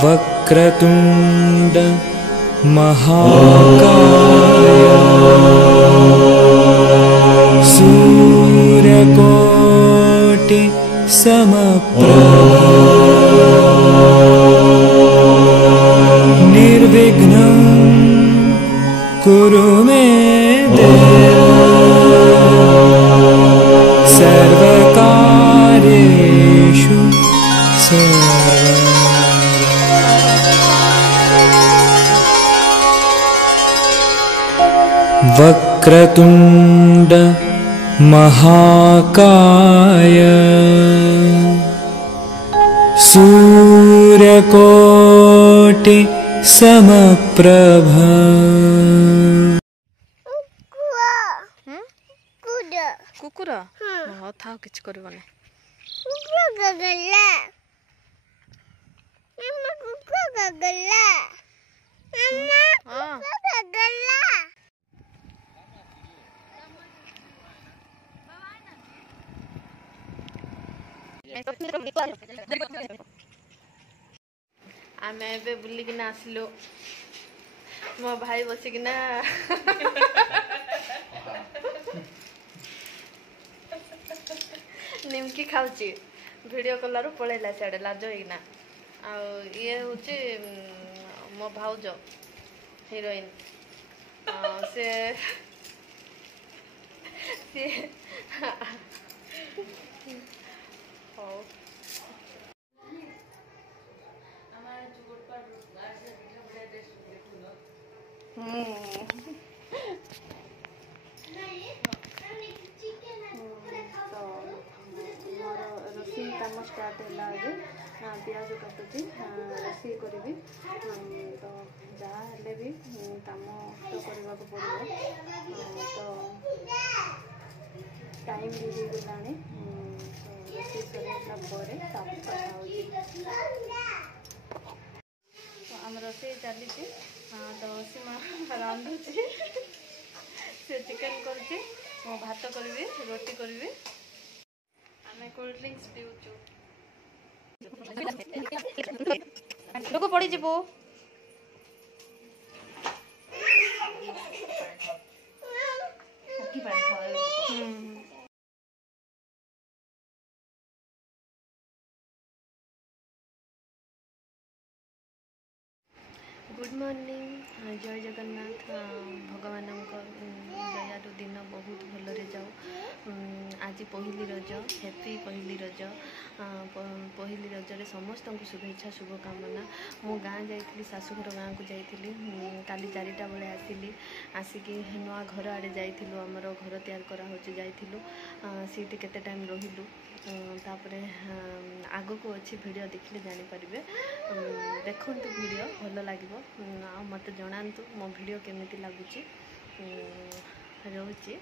वक्रतुंड महाकाय सूर्यकोटि समप्रभ निर्विघ्नं कुरु मे देव सर्वकार्येषु वक्रतुंड महाकाय सूर्यकोटि समप्रभ कुकुर था किछ करबने आमे एबे बुलिकिना आसलो मो भाई बसिकिना निमकी खाऊची वीडियो कॉल पलैला सियाड़े लाज होना ये हूँ मो भाउज हीरोइन से रोषे कम स्टार्ट है पियाज काटुची रोषे करी तो जहाँ भी कम तो करने को पड़ो तो टाइम भी गला रोषे सरला आम रोषे चली तो सीमा रांधुची से चिकेन कर भात करी रोटी करी आम कोल्ड ड्रिंक्स पीऊचु लोक पड़ी जीवो गुड मॉर्निंग जय जगन्नाथ भगवान दयालु दिन बहुत भलरे जाऊ आज पहली रज हैप्पी पहली रज पहली रजरे समस्त को शुभेच्छा शुभकामना मो गाँ जाइली शाशुघर गाँ को जाइली काली 4टा बेले आसिली आसिकी नुआ घर आड़े जाइलु आमर घर तैयार करा होची जाइलु सीटी केते टाइम रहिलु तापरे आगो को अच्छी वीडियो देखले जानि परिबे देखंतु वीडियो भल लागिबो मत जणांतु मो वीडियो केमिति लागुची रोची